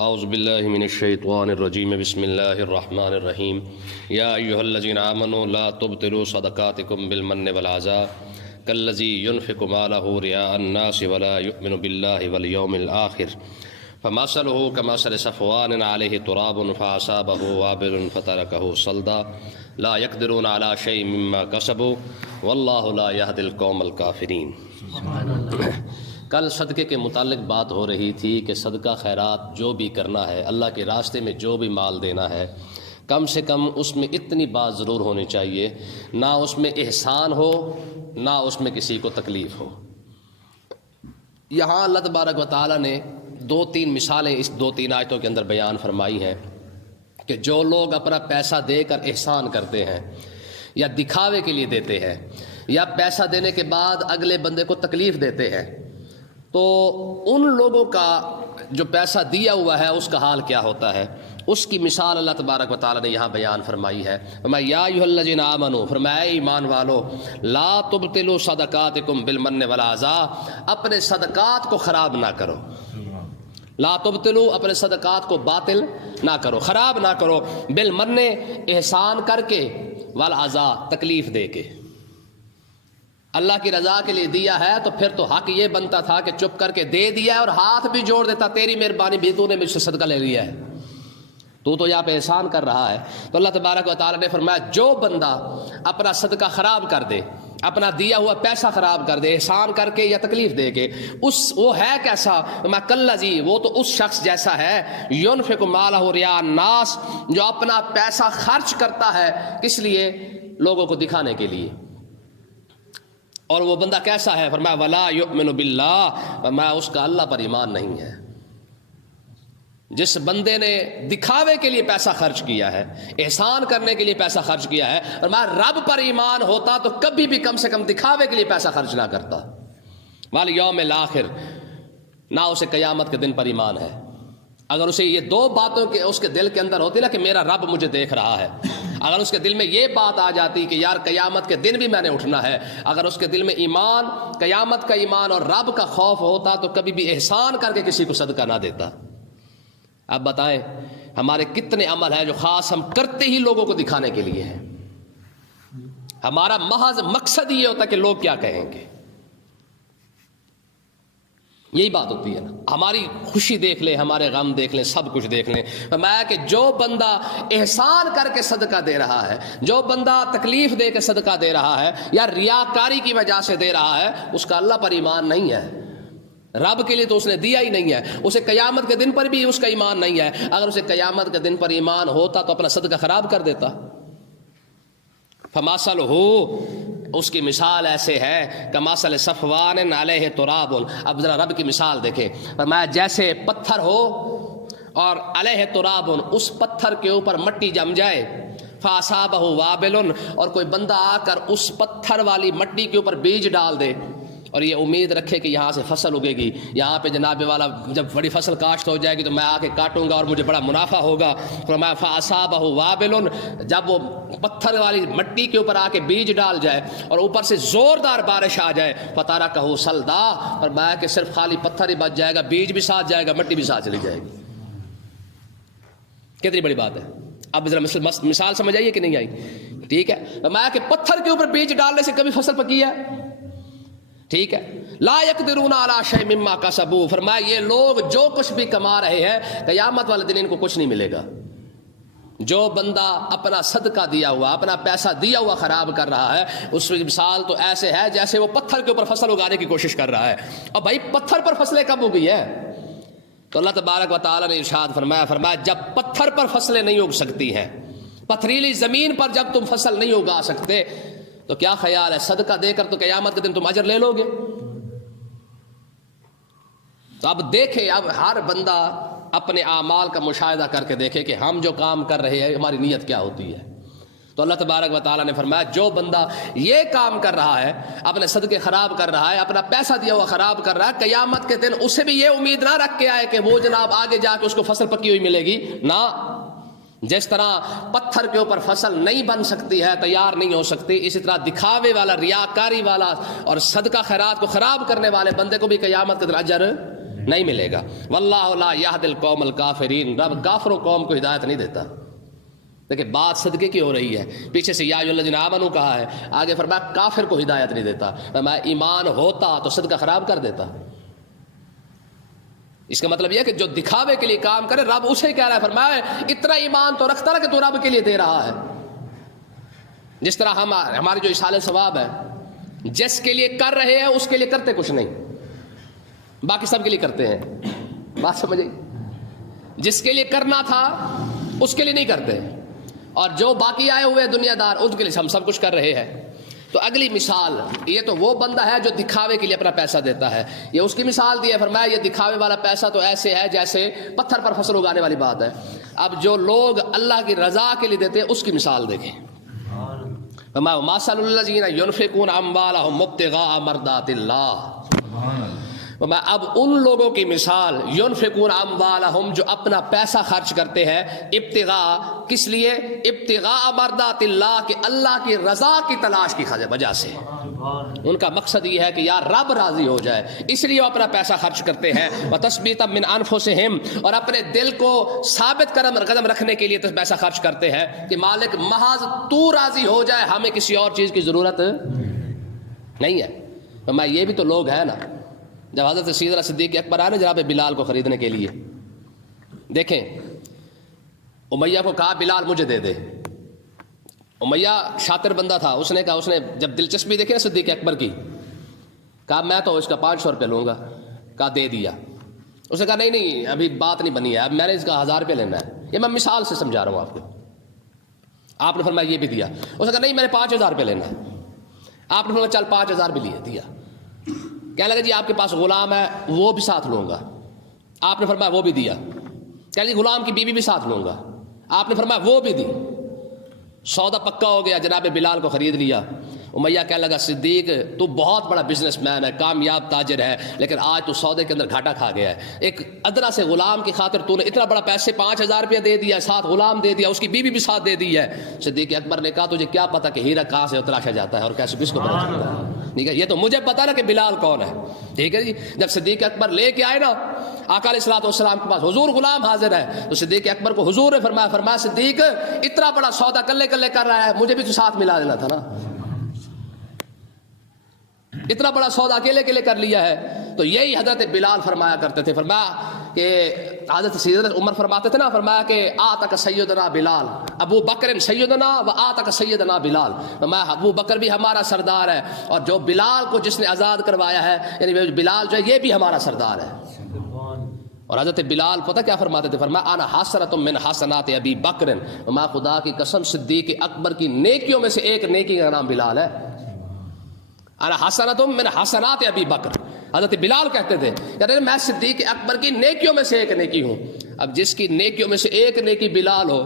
اعوذ باللہ من الشیطان الرجیم بسم اللہ الرحمن الرحیم یا ایہا الذین آمنوا لا تبطلوا صدقاتکم بالمن والعزاء کالذی ينفق مالہ رئاء الناس ولا یؤمن باللہ والیوم الآخر فمثلہ کمثل صفوان علیہ تراب فأصابہ وابل فترکہ صلدا لا یقدرون علی شیء مما کسبوا واللہ لا یہدی القوم الکافرین۔ کل صدقے کے متعلق بات ہو رہی تھی کہ صدقہ خیرات جو بھی کرنا ہے، اللہ کے راستے میں جو بھی مال دینا ہے، کم سے کم اس میں اتنی بات ضرور ہونی چاہیے، نہ اس میں احسان ہو نہ اس میں کسی کو تکلیف ہو۔ یہاں اللہ تبارک و تعالیٰ نے دو تین مثالیں اس دو تین آیتوں کے اندر بیان فرمائی ہیں کہ جو لوگ اپنا پیسہ دے کر احسان کرتے ہیں یا دکھاوے کے لیے دیتے ہیں یا پیسہ دینے کے بعد اگلے بندے کو تکلیف دیتے ہیں، تو ان لوگوں کا جو پیسہ دیا ہوا ہے اس کا حال کیا ہوتا ہے، اس کی مثال اللہ تبارک و تعالیٰ نے یہاں بیان فرمائی ہے۔ فرمایا یا ایھا الذین آمنوا، فرمایا ایمان والو، لا تبطلوا صدقاتکم بالمن والعزاء، اپنے صدقات کو خراب نہ کرو۔ لا تبطلوا، اپنے صدقات کو باطل نہ کرو، خراب نہ کرو، بالمن، احسان کر کے، والعزاء، تکلیف دے کے۔ اللہ کی رضا کے لیے دیا ہے تو پھر تو حق یہ بنتا تھا کہ چپ کر کے دے دیا ہے اور ہاتھ بھی جوڑ دیتا، تیری مہربانی بھی، تو نے مجھ سے صدقہ لے لیا ہے، تو یہاں پہ احسان کر رہا ہے۔ تو اللہ تبارک و تعالیٰ نے فرمایا جو بندہ اپنا صدقہ خراب کر دے، اپنا دیا ہوا پیسہ خراب کر دے، احسان کر کے یا تکلیف دے کے، وہ ہے کیسا؟ کالذی، وہ تو اس شخص جیسا ہے، ينفق مالہ رئاء الناس، جو اپنا پیسہ خرچ کرتا ہے کس لیے؟ لوگوں کو دکھانے کے لیے۔ اور وہ بندہ کیسا ہے؟ فرمایا ولا یؤمن باللہ، فرمایا اس کا اللہ پر ایمان نہیں ہے۔ جس بندے نے دکھاوے کے لیے پیسہ خرچ کیا ہے، احسان کرنے کے لیے پیسہ خرچ کیا ہے، فرمایا رب پر ایمان ہوتا تو کبھی بھی کم سے کم دکھاوے کے لیے پیسہ خرچ نہ کرتا۔ والیوم الآخر، نہ اسے قیامت کے دن پر ایمان ہے۔ اگر اسے یہ دو باتوں کے اس کے دل کے اندر ہوتی نا کہ میرا رب مجھے دیکھ رہا ہے، اگر اس کے دل میں یہ بات آ جاتی کہ یار قیامت کے دن بھی میں نے اٹھنا ہے، اگر اس کے دل میں ایمان، قیامت کا ایمان اور رب کا خوف ہوتا تو کبھی بھی احسان کر کے کسی کو صدقہ نہ دیتا۔ اب بتائیں ہمارے کتنے عمل ہیں جو خاص ہم کرتے ہی لوگوں کو دکھانے کے لیے ہیں، ہمارا محض مقصد یہ ہوتا کہ لوگ کیا کہیں گے، یہی بات ہوتی ہے نا۔ ہماری خوشی دیکھ لیں، ہمارے غم دیکھ لیں، سب کچھ دیکھ لیں۔ فرمایا کہ جو بندہ احسان کر کے صدقہ دے رہا ہے، جو بندہ تکلیف دے کے صدقہ دے رہا ہے یا ریاکاری کی وجہ سے دے رہا ہے، اس کا اللہ پر ایمان نہیں ہے، رب کے لیے تو اس نے دیا ہی نہیں ہے، اسے قیامت کے دن پر بھی اس کا ایمان نہیں ہے۔ اگر اسے قیامت کے دن پر ایمان ہوتا تو اپنا صدقہ خراب کر دیتا۔ فمثلہ، اس کی مثال ایسے ہے کمثل صفوان علیہ تراب۔ اب ذرا رب کی مثال دیکھیں، فرمایا جیسے پتھر ہو اور علیہ تراب، اس پتھر کے اوپر مٹی جم جائے، فاصابہ وابل، اور کوئی بندہ آ کر اس پتھر والی مٹی کے اوپر بیج ڈال دے اور یہ امید رکھے کہ یہاں سے فصل اگے گی، یہاں پہ جناب والا جب بڑی فصل کاشت ہو جائے گی تو میں آ کے کاٹوں گا اور مجھے بڑا منافع ہوگا۔ فرمایا فاصابہ وابل، جب وہ پتھر والی مٹی کے اوپر آ کے بیج ڈال جائے اور اوپر سے زوردار بارش آ جائے، فترکہ صلدا، فرمایا کہ صرف خالی پتھر ہی بچ جائے گا، بیج بھی ساتھ جائے گا، مٹی بھی ساتھ چلی جائے گی۔ کتنی بڑی بات ہے۔ اب ذرا مثال سمجھ آئیے کہ نہیں آئی؟ ٹھیک ہے۔ فرمایا کہ پتھر کے اوپر بیج ڈالنے سے کبھی فصل پکی ہے؟ ٹھیک ہے۔ لا یقدرون علی شیء مما کسبوا، فرمایا یہ لوگ جو کچھ بھی کما رہے ہیں قیامت والے دن ان کو کچھ نہیں ملے گا۔ جو بندہ اپنا صدقہ دیا ہوا، اپنا پیسہ دیا ہوا خراب کر رہا ہے، اس کی مثال تو ایسے ہے جیسے وہ پتھر کے اوپر فصل اگانے کی کوشش کر رہا ہے۔ اور بھائی پتھر پر فصلیں کب اگی ہے؟ تو اللہ تبارک و تعالیٰ نے ارشاد فرمایا جب پتھر پر فصلیں نہیں اگ سکتی ہیں، پتھریلی زمین پر جب تم فصل نہیں اگا سکتے تو کیا خیال ہے صدقہ دے کر تو قیامت کے دن تم اجر لے لو گے؟ تو اب دیکھیں، اب ہر بندہ اپنے اعمال کا مشاہدہ کر کے دیکھے کہ ہم جو کام کر رہے ہیں ہماری نیت کیا ہوتی ہے۔ تو اللہ تبارک و تعالیٰ نے فرمایا جو بندہ یہ کام کر رہا ہے، اپنے صدقے خراب کر رہا ہے، اپنا پیسہ دیا ہوا خراب کر رہا ہے، قیامت کے دن اسے بھی یہ امید نہ رکھ کے آئے کہ وہ جناب آگے جا کے اس کو فصل پکی ہوئی ملے گی، نہ۔ جس طرح پتھر کے اوپر فصل نہیں بن سکتی ہے، تیار نہیں ہو سکتی، اسی طرح دکھاوے والا، ریاکاری والا اور صدقہ خیرات کو خراب کرنے والے بندے کو بھی قیامت کے دن اجر نہیں ملے گا۔ واللہ لا یہدی القوم الکافرین، رب کافر و قوم کو ہدایت نہیں دیتا۔ دیکھیں بات صدقے کی ہو رہی ہے، پیچھے سے یا ایھا الذین آمنوا کہا ہے، آگے فرمایا کافر کو ہدایت نہیں دیتا۔ فرمایا ایمان ہوتا تو صدقہ خراب کر دیتا۔ اس کا مطلب یہ کہ جو دکھاوے کے لیے کام کرے رب اسے کہہ رہا ہے، فرمایا اتنا ایمان تو رکھتا نا کہ تو رب کے لیے دے رہا ہے۔ جس طرح ہماری جو ایصال ثواب ہے، جس کے لیے کر رہے ہیں اس کے لیے کرتے کچھ نہیں، باقی سب کے لیے کرتے ہیں۔ بات سمجھ گئی؟ جس کے لیے کرنا تھا اس کے لیے نہیں کرتے، اور جو باقی آئے ہوئے دنیا دار ان کے لیے ہم سب کچھ کر رہے ہیں۔ تو اگلی مثال، یہ تو وہ بندہ ہے جو دکھاوے کے لیے اپنا پیسہ دیتا ہے، یہ اس کی مثال دی ہے۔ فرمایا یہ دکھاوے والا پیسہ تو ایسے ہے جیسے پتھر پر فصل اگانے والی بات ہے۔ اب جو لوگ اللہ کی رضا کے لیے دیتے ہیں اس کی مثال دیکھیں۔ فرمایا مثل الذین ينفقون اموالهم ابتغاء مرضات اللہ۔ اب ان لوگوں کی مثال ينفقون اموالهم جو اپنا پیسہ خرچ کرتے ہیں، ابتغاء کس لیے؟ ابتغاء مرضات اللہ، کہ اللہ کی رضا کی تلاش کی وجہ سے۔ ان کا مقصد یہ ہے کہ یار رب راضی ہو جائے، اس لیے وہ اپنا پیسہ خرچ کرتے ہیں۔ وتثبیتا من انفسہم، اور اپنے دل کو ثابت قدم رکھنے کے لیے پیسہ خرچ کرتے ہیں کہ مالک محض تو راضی ہو جائے، ہمیں کسی اور چیز کی ضرورت نہیں ہے۔ میں یہ بھی تو لوگ ہیں نا، جب حضرت سیدنا صدیق اکبر آئے نا جناب بلال کو خریدنے کے لیے، دیکھیں امیہ کو کہا بلال مجھے دے دے۔ امیہ شاطر بندہ تھا، اس نے جب دلچسپی دیکھی نا صدیق اکبر کی، کہا میں تو اس کا 500 روپے لوں گا۔ کہا دے دیا۔ اس نے کہا نہیں ابھی بات نہیں بنی ہے، اب میں نے اس کا 1000 روپے لینا ہے۔ یہ میں مثال سے سمجھا رہا ہوں آپ کو۔ آپ نے فرمایا یہ بھی دیا۔ اس نے کہا نہیں میں نے 5000 روپے لینا ہے۔ آپ نے فرمایا چل 5000 بھی لیے، دیا۔ کہنے لگا جی آپ کے پاس غلام ہے وہ بھی ساتھ لوں گا۔ آپ نے فرمایا وہ بھی دیا۔ کہنے لگا غلام کی بیوی بھی ساتھ لوں گا۔ آپ نے فرمایا وہ بھی دی۔ سودا پکا ہو گیا، جناب بلال کو خرید لیا۔ امیہ کہنے لگا صدیق تو بہت بڑا بزنس مین ہے، کامیاب تاجر ہے، لیکن آج تو سودے کے اندر گھاٹا کھا گیا ہے۔ ایک ادنا سے غلام کی خاطر تو نے اتنا بڑا پیسے 5000 روپیہ دے دیا، ساتھ غلام دے دیا، اس کی بیوی بھی ساتھ دے دی ہے۔ صدیق اکبر نے کہا تجھے کیا پتا کہ ہیرا کہاں سے تراشا جاتا ہے اور کیسے کس کو پتا چلتا ہے؟ ٹھیک ہے، یہ تو مجھے پتا نا کہ بلال کون ہے۔ ٹھیک ہے جی، جب صدیق اکبر لے کے آئے نا آقا علیہ الصلوۃ والسلام کے پاس، حضور غلام حاضر ہے، تو صدیق اکبر کو حضور نے فرمایا صدیق اتنا بڑا سودا کلے کر رہا ہے، مجھے بھی تو ساتھ ملا دینا تھا نا، اتنا بڑا سودا اکیلے کر لیا ہے۔ تو یہی حضرت بلال فرمایا کرتے تھے۔ فرمایا کہ حضرت سیدنا عمر فرماتے تھے نا، فرمایا کہ آتک سیدنا بلال، ابو بکر سیدنا و آتک سیدنا بلال۔ فرمایا ابو بکر بھی ہمارا سردار ہے، اور جو بلال کو جس نے آزاد کروایا ہے، یعنی بلال جو ہے یہ بھی ہمارا سردار ہے۔ اور حضرت بلال پتہ کیا فرماتے تھے؟ فرمایا انا حسنۃ من حسنات ابی بکر۔ فرمایا خدا کی قسم صدیق اکبر کی نیکیوں میں سے ایک نیکی کا نام بلال ہے۔ انا حسنۃ من حسنات ابی بکر، حضرت بلال کہتے تھے کہ میں صدیق اکبر کی نیکیوں میں سے ایک نیکی ہوں۔ اب جس کی نیکیوں میں سے ایک نیکی بلال ہو،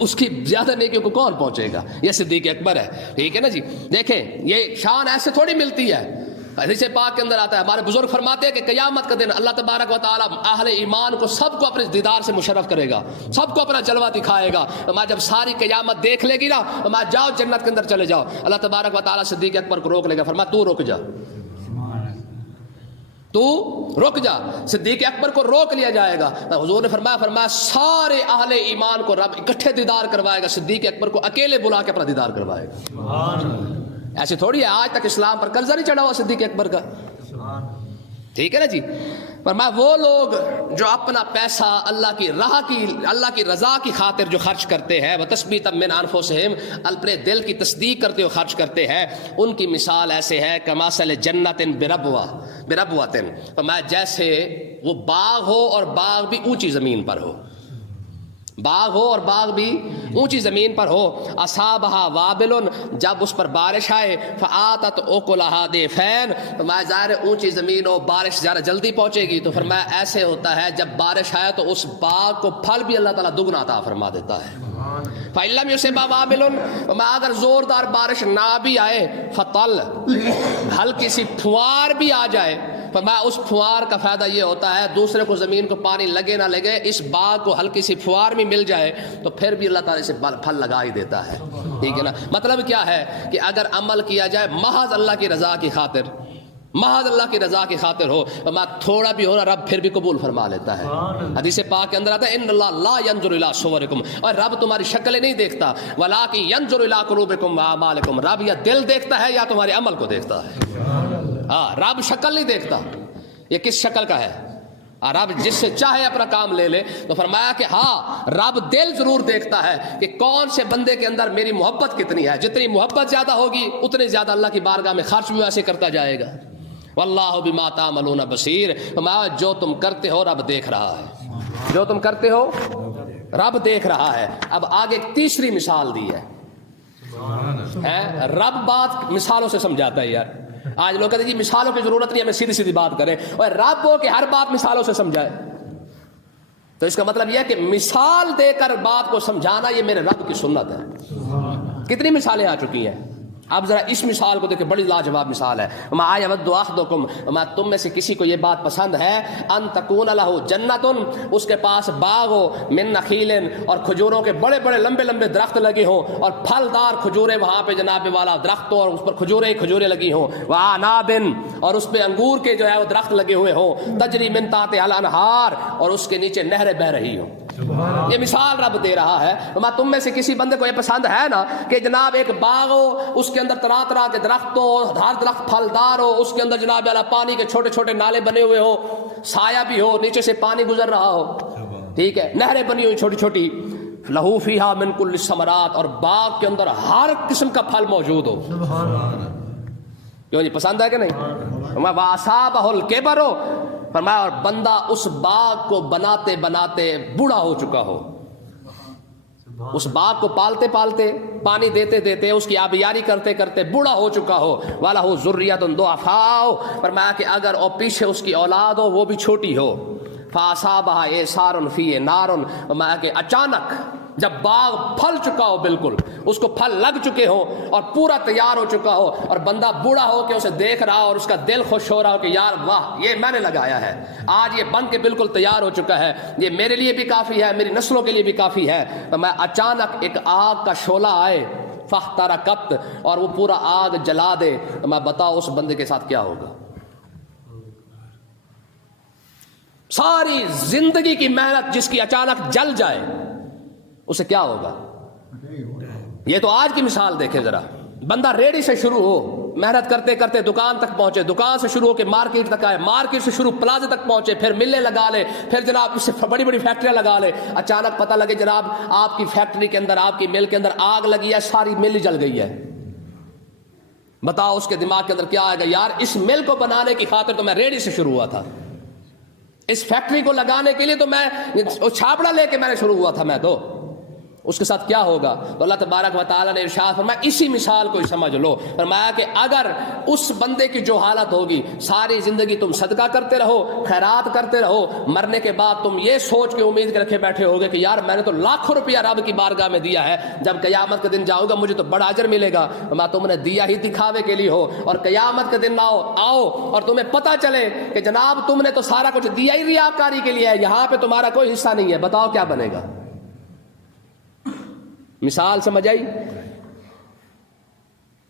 اس کی زیادہ نیکیوں کو کون پہنچے گا؟ یہ صدیق اکبر ہے۔ ٹھیک ہے نا جی، دیکھیں یہ شان ایسے تھوڑی ملتی ہے۔ حدیث پاک کے اندر آتا ہے، ہمارے بزرگ فرماتے ہیں کہ قیامت کا دن اللہ تبارک و تعالیٰ اہل ایمان کو سب کو اپنے دیدار سے مشرف کرے گا، سب کو اپنا جلوہ دکھائے گا۔ میں جب ساری قیامت دیکھ لے گی نا، میں جاؤ جنت کے اندر چلے جاؤ، اللہ تبارک و تعالیٰ صدیق اکبر کو روک لے گا، فرمایا تو رک جا، تو رک جا۔ صدیق اکبر کو روک لیا جائے گا۔ حضور نے فرمایا سارے اہل ایمان کو رب اکٹھے دیدار کروائے گا، صدیق اکبر کو اکیلے بلا کے اپنا دیدار کروائے گا۔ ایسے تھوڑی ہے، آج تک اسلام پر قرضہ نہیں چڑھا ہوا صدیق اکبر کا۔ ٹھیک ہے نا جی، فرمایا وہ لوگ جو اپنا پیسہ اللہ کی رضا کی خاطر جو خرچ کرتے ہیں، وتثبیتا من انفسہم، اپنے دل کی تصدیق کرتے ہوئے خرچ کرتے ہیں، ان کی مثال ایسے ہے کمثل جنت بربوۃ، فرمایا جیسے وہ باغ ہو اور باغ بھی اونچی زمین پر ہو، باغ ہو اور باغ بھی اونچی زمین پر ہو، اصابہا وابل، جب اس پر بارش آئے، فآتت اکلہا ضعفین، فرمایا ظاہر اونچی زمین ہو، بارش زیادہ جلدی پہنچے گی، تو فرمایا ایسے ہوتا ہے جب بارش آئے تو اس باغ کو پھل بھی اللہ تعالیٰ دگنا عطا فرما دیتا ہے۔ فَإِن لَّمْ يُصِبْهَا وَابِلٌ، فرمایا اگر زوردار بارش نہ بھی آئے، فطل، ہلکی سی پھوار بھی آ جائے، فرمایا اس پھوار کا فائدہ یہ ہوتا ہے دوسرے کو زمین کو پانی لگے نہ لگے، اس باغ کو ہلکی سی پھوار بھی مل جائے تو پھر بھی اللہ تعالیٰ سے پھل لگا ہی دیتا ہے۔ ٹھیک ہے نا، مطلب کیا ہے کہ اگر عمل کیا جائے محض اللہ کی رضا کی خاطر، محض اللہ کی رضا کی خاطر ہو، تھوڑا بھی ہو نا رب پھر بھی قبول فرما لیتا ہے۔ حدیث پاک کے اندر آتا ہے ان اللہ لا ينظر الى صورکم، اور رب تمہاری شکلیں نہیں دیکھتا، ولکن ينظر الى قلوبکم واعمالکم، رب یا دل دیکھتا ہے یا تمہارے عمل کو دیکھتا ہے۔ ہاں، رب شکل نہیں دیکھتا۔ یہ کس شکل کا ہے؟ رب جس سے چاہے اپنا کام لے لے، تو فرمایا کہ ہاں رب دل ضرور دیکھتا ہے کہ کون سے بندے کے اندر میری محبت کتنی ہے، جتنی محبت زیادہ ہوگی اتنے زیادہ اللہ کی بارگاہ میں خرچ بھی ویسے کرتا جائے گا۔ واللہ بما تعملون بصیر، فرمایا جو تم کرتے ہو رب دیکھ رہا ہے، جو تم کرتے ہو رب دیکھ رہا ہے۔ اب آگے ایک تیسری مثال دی ہے، رب بات مثالوں سے سمجھاتا ہے یار۔ آج لوگ کہتے ہیں جی مثالوں کی ضرورت نہیں، ہمیں سیدھی سیدھی بات کریں، اور رب ہو کہ ہر بات مثالوں سے سمجھائے، تو اس کا مطلب یہ ہے کہ مثال دے کر بات کو سمجھانا یہ میرے رب کی سنت ہے۔ کتنی مثالیں آ چکی ہیں، اب ذرا اس مثال کو دیکھیں، بڑی لاجواب مثال ہے۔ ما یود احدکم، تم میں سے کسی کو یہ بات پسند ہے، ان تکون لہ جنت، اس کے پاس باغ ہو، من نخیل، اور کھجوروں کے بڑے بڑے لمبے لمبے درخت لگے ہوں، اور پھلدار کھجوریں وہاں پہ جناب والا درخت ہو، اور اس پر کھجوریں لگی ہوں، وعناب، اور اس پہ انگور کے جو ہے وہ درخت لگے ہوئے ہوں، تجری من تحتہا الانہار، اور اس کے نیچے نہریں بہہ رہی ہوں۔ یہ مثال رب دے رہا ہے۔ تم میں سے کسی بندے کو یہ پسند ہے نا کہ جناب ایک باغ ہو، اس کے اندر طرح طرح کے درخت ہو، ہر درخت پھلدار ہو، اس کے اندر جناب والا پانی کے چھوٹے چھوٹے نالے بنے ہوئے ہو، سایہ بھی ہو، نیچے سے پانی گزر رہا ہو، ٹھیک ہے، نہریں بنی ہوئی چھوٹی چھوٹی، لہو فیہا من کل الثمرات، اور باغ کے اندر ہر قسم کا پھل موجود ہو۔ کیوں جی پسند ہے کہ نہیں؟ وَأَصَابَهُ الْكِبَرُ، فرمایا اور بندہ اس باغ کو بناتے بناتے بوڑھا ہو چکا ہو، اس باغ کو پالتے پالتے، پانی دیتے دیتے، اس کی آبیاری کرتے کرتے بوڑھا ہو چکا ہو، وَلَهُ ذُرِّيَّةٌ ضُعَفَاءُ، فرمایا کہ اگر اور پیچھے اس کی اولاد ہو وہ بھی چھوٹی ہو، فَأَصَابَهَا إِعْصَارٌ فِيهِ نَارٌ، فرمایا کہ اچانک جب باغ پھل چکا ہو، بالکل اس کو پھل لگ چکے ہو اور پورا تیار ہو چکا ہو، اور بندہ بوڑھا ہو کے اسے دیکھ رہا ہو اور اس کا دل خوش ہو رہا ہو کہ یار واہ یہ میں نے لگایا ہے، آج یہ بن کے بالکل تیار ہو چکا ہے، یہ میرے لیے بھی کافی ہے، میری نسلوں کے لیے بھی کافی ہے، تو میں اچانک ایک آگ کا شعلہ آئے، فاحترقت، اور وہ پورا آگ جلا دے، تو میں بتاؤ اس بندے کے ساتھ کیا ہوگا؟ ساری زندگی کی محنت جس کی اچانک جل جائے اسے کیا ہوگا؟ یہ تو آج کی مثال دیکھیں ذرا، بندہ ریڑھی سے شروع ہو، محنت کرتے کرتے دکان تک پہنچے، دکان سے شروع ہو کے مارکیٹ تک آئے، مارکیٹ سے شروع پلازے تک پہنچے، پھر ملیں لگا لے، پھر جناب اس سے بڑی بڑی فیکٹریاں لگا لے، اچانک پتہ لگے جناب آپ کی فیکٹری کے اندر، آپ کی مل کے اندر آگ لگی ہے، ساری مل جل گئی ہے، بتاؤ اس کے دماغ کے اندر کیا آئے گا؟ یار اس مل کو بنانے کی خاطر تو میں ریڑھی سے شروع ہوا تھا، اس فیکٹری کو لگانے کے لیے تو میں چھاپڑا لے کے میں نے شروع ہوا تھا، میں تو اس کے ساتھ کیا ہوگا؟ تو اللہ تبارک و تعالیٰ نے ارشاد فرمایا اسی مثال کو ہی سمجھ لو، فرمایا کہ اگر اس بندے کی جو حالت ہوگی، ساری زندگی تم صدقہ کرتے رہو، خیرات کرتے رہو، مرنے کے بعد تم یہ سوچ کے امید کے رکھے بیٹھے ہوگے کہ یار میں نے تو لاکھوں روپیہ رب کی بارگاہ میں دیا ہے، جب قیامت کے دن جاؤ گا مجھے تو بڑا اجر ملے گا، میں تم نے دیا ہی دکھاوے کے لیے ہو، اور قیامت کے دن آؤ اور تمہیں پتہ چلے کہ جناب تم نے تو سارا کچھ دیا ہی ریاکاری کے لیے ہے، یہاں پہ تمہارا کوئی حصہ نہیں ہے، بتاؤ کیا بنے گا؟ مثال سمجھ آئی؟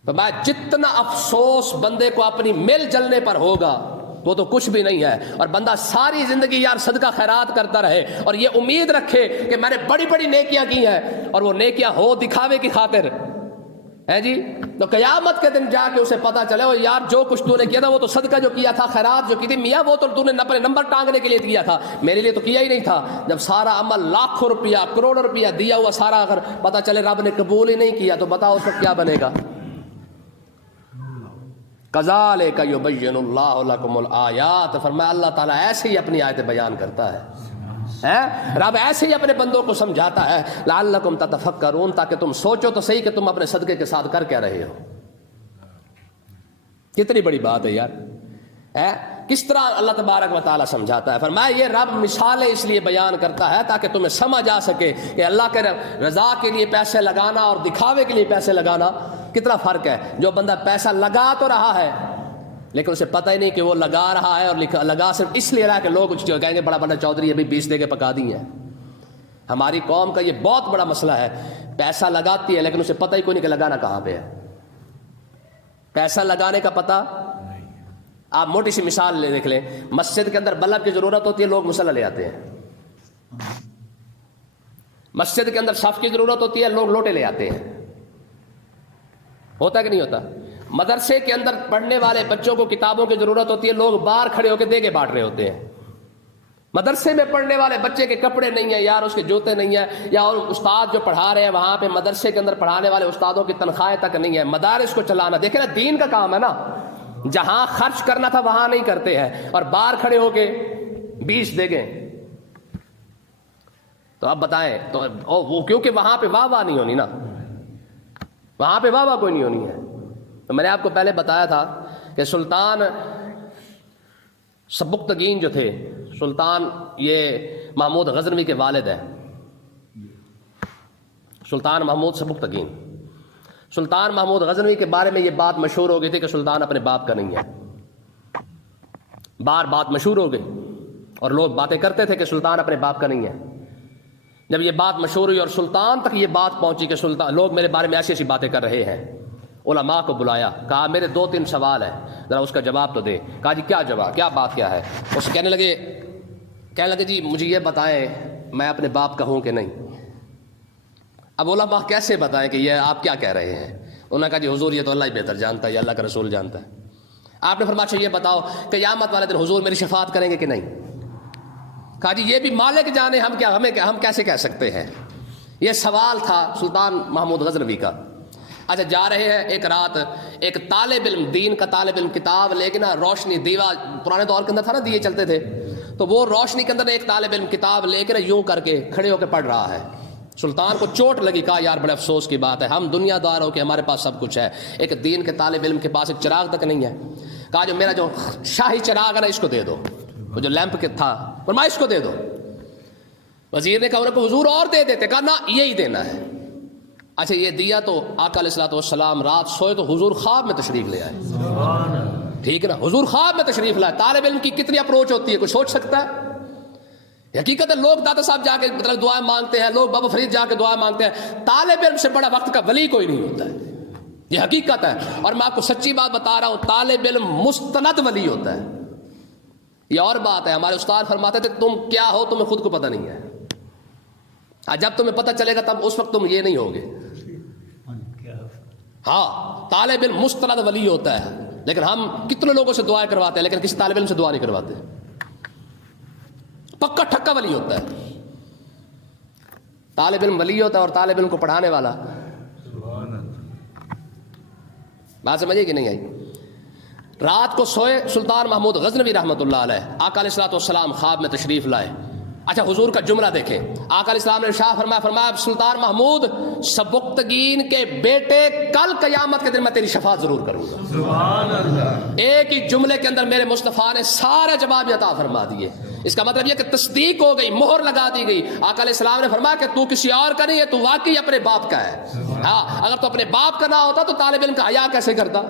تو میں جتنا افسوس بندے کو اپنی مل جلنے پر ہوگا وہ تو کچھ بھی نہیں ہے، اور بندہ ساری زندگی یار صدقہ خیرات کرتا رہے اور یہ امید رکھے کہ میں نے بڑی بڑی نیکیاں کی ہیں، اور وہ نیکیاں ہو دکھاوے کی خاطر ہے جی، تو قیامت کے دن جا کے اسے پتا چلے او یار جو کچھ تو نے کیا تھا وہ تو صدقہ جو کیا تھا، خیرات جو کی تھی میاں وہ تو نے اپنے نمبر ٹانگنے کے لیے کیا تھا، میرے لیے تو کیا ہی نہیں تھا۔ جب سارا عمل لاکھوں روپیہ کروڑوں روپیہ دیا ہوا سارا اگر پتا چلے رب نے قبول ہی نہیں کیا تو بتاؤ اس وقت کیا بنے گا؟ کذالک یبین اللہ لکم الآیات، فرمایا اللہ تعالیٰ ایسے ہی اپنی آیتیں بیان کرتا ہے، رب ایسے ہی اپنے بندوں کو سمجھاتا ہے، لعلکم تتفکرون، تاکہ تم سوچو تو صحیح کہ تم اپنے صدقے کے ساتھ کر کیا رہے ہو۔ کتنی بڑی بات ہے یار، کس طرح اللہ تبارک و تعالیٰ سمجھاتا ہے۔ فرمایا یہ رب مثالیں اس لیے بیان کرتا ہے تاکہ تمہیں سمجھ آ سکے کہ اللہ کے رضا کے لیے پیسے لگانا اور دکھاوے کے لیے پیسے لگانا کتنا فرق ہے۔ جو بندہ پیسہ لگا تو رہا ہے لیکن اسے پتہ ہی نہیں کہ وہ لگا رہا ہے، اور لگا صرف اس لیے رہا کہ لوگ کہیں گے بڑا بڑا چودھری ابھی 20 دے کے پکا دی ہیں۔ ہماری قوم کا یہ بہت بڑا مسئلہ ہے، پیسہ لگاتی ہے لیکن اسے پتہ ہی کوئی نہیں کہ لگانا کہاں پہ ہے۔ پیسہ لگانے کا پتہ آپ موٹی سی مثال دیکھ لیں، مسجد کے اندر بلب کی ضرورت ہوتی ہے، لوگ مصلی لے آتے ہیں۔ مسجد کے اندر صف کی ضرورت ہوتی ہے، لوگ لوٹے لے آتے ہیں۔ ہوتا کہ نہیں ہوتا؟ مدرسے کے اندر پڑھنے والے بچوں کو کتابوں کی ضرورت ہوتی ہے، لوگ باہر کھڑے ہو کے دے کے بانٹ رہے ہوتے ہیں۔ مدرسے میں پڑھنے والے بچے کے کپڑے نہیں ہیں یار، اس کے جوتے نہیں ہیں، یا اور استاد جو پڑھا رہے ہیں وہاں پہ مدرسے کے اندر پڑھانے والے استادوں کی تنخواہیں تک نہیں ہے، مدارس کو چلانا، دیکھیں نا دین کا کام ہے نا، جہاں خرچ کرنا تھا وہاں نہیں کرتے ہیں، اور باہر کھڑے ہو کے 20 دے گئے۔ تو اب بتائیں، تو وہ کیونکہ وہاں پہ واہ نہیں ہونی نا، وہاں پہ واہ کوئی نہیں ہونی ہے۔ تو میں نے آپ کو پہلے بتایا تھا کہ سلطان سبکتگین جو تھے، سلطان یہ محمود غزنوی کے والد ہیں، سلطان محمود سبکتگین۔ سلطان محمود غزنوی کے بارے میں یہ بات مشہور ہو گئی تھی کہ سلطان اپنے باپ کا نہیں ہے، بات مشہور ہو گئی اور لوگ باتیں کرتے تھے کہ سلطان اپنے باپ کا نہیں ہے۔ جب یہ بات مشہور ہوئی اور سلطان تک یہ بات پہنچی کہ سلطان لوگ میرے بارے میں ایسی ایسی باتیں کر رہے ہیں، علماء کو بلایا، کہا میرے 2-3 سوال ہیں، ذرا اس کا جواب تو دے۔ کہا جی کیا جواب، کیا بات کیا ہے؟ اس کہنے لگے جی مجھے یہ بتائیں میں اپنے باپ کا ہوں کہ نہیں۔ اب علماء کیسے بتائیں کہ یہ آپ کیا کہہ رہے ہیں؟ انہوں نے کہا جی حضور یہ تو اللہ ہی بہتر جانتا ہے، یہ اللہ کا رسول جانتا ہے۔ آپ نے فرمایا یہ بتاؤ قیامت والے دن حضور میری شفاعت کریں گے کہ نہیں؟ کہا جی یہ بھی مالک جانے، ہم کیسے کہہ سکتے ہیں؟ یہ سوال تھا سلطان محمود غزنوی کا۔ اچھا جا رہے ہیں، ایک رات ایک طالب علم، دین کا طالب علم، کتاب لے کے نا، روشنی دیوا پرانے دور کے اندر تھا نا، دیے چلتے تھے، تو وہ روشنی کے اندر ایک طالب علم کتاب لے کے یوں کر کے کھڑے ہو کے پڑھ رہا ہے۔ سلطان کو چوٹ لگی، کہا یار بڑے افسوس کی بات ہے، ہم دنیا دار ہو کے ہمارے پاس سب کچھ ہے، ایک دین کے طالب علم کے پاس ایک چراغ تک نہیں ہے۔ کہا جو میرا جو شاہی چراغ ہے نا اس کو دے دو، وہ جو لیمپ کے تھا، فرمایا اس کو دے دو۔ وزیر نے کہا انہوں کو حضور اور دے دیتے، کہا نہ یہی دینا ہے۔ اچھا یہ دیا تو آقا علیہ الصلوۃ والسلام رات سوئے تو حضور خواب میں تشریف لے آئے، ٹھیک ہے نا، حضور خواب میں تشریف لائے۔ طالب علم کی کتنی اپروچ ہوتی ہے، کوئی سوچ سکتا ہے؟ حقیقت ہے لوگ داتا صاحب جا کے مطلب دعائیں مانگتے ہیں، لوگ بابا فرید جا کے دعائیں مانگتے ہیں، طالب علم سے بڑا وقت کا ولی کوئی نہیں ہوتا ہے، یہ حقیقت ہے۔ اور میں آپ کو سچی بات بتا رہا ہوں، طالب علم مستند ولی ہوتا ہے۔ یہ اور بات ہے، ہمارے استاد فرماتے تھے تم کیا ہو تمہیں خود کو پتہ نہیں ہے، جب تمہیں پتہ چلے گا تب اس وقت تم یہ نہیں ہوگے۔ ہاں طالب علم مستند ولی ہوتا ہے، لیکن ہم کتنے لوگوں سے دعائیں کرواتے ہیں لیکن کسی طالب علم سے دعا نہیں کرواتے۔ پکا ٹھکا ولی ہوتا ہے، طالب علم ولی ہوتا ہے اور طالب علم کو پڑھانے والا۔ بات سمجھے کہ نہیں آئی؟ رات کو سوئے سلطان محمود غزنوی رحمۃ اللہ علیہ، آقا علیہ الصلوۃ والسلام خواب میں تشریف لائے۔ اچھا حضور کا جملہ دیکھیں، آقا علیہ السلام نے ارشاد فرمایا سلطان محمود سبکتگین کے بیٹے کل قیامت کے دن میں تیری شفاعت ضرور کروں گا۔ سبحان اللہ۔ ایک ہی جملے کے اندر میرے مصطفیٰ نے سارے جواب عطا فرما دیے۔ اس کا مطلب یہ کہ تصدیق ہو گئی، مہر لگا دی گئی۔ آقا علیہ السلام نے فرمایا کہ تو کسی اور کا نہیں ہے، تو واقعی اپنے باپ کا ہے۔ ہاں اگر تو اپنے باپ کا نہ ہوتا تو طالب علم کا حیا کیسے کرتا؟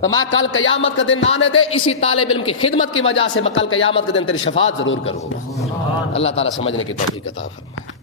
تو میں کل قیامت کا دن آنے دے، اسی طالب علم کی خدمت کی وجہ سے میں کل قیامت کے دن تیری شفاعت ضرور کروں گا۔ اللہ تعالیٰ سمجھنے کی توفیق عطا فرمائے۔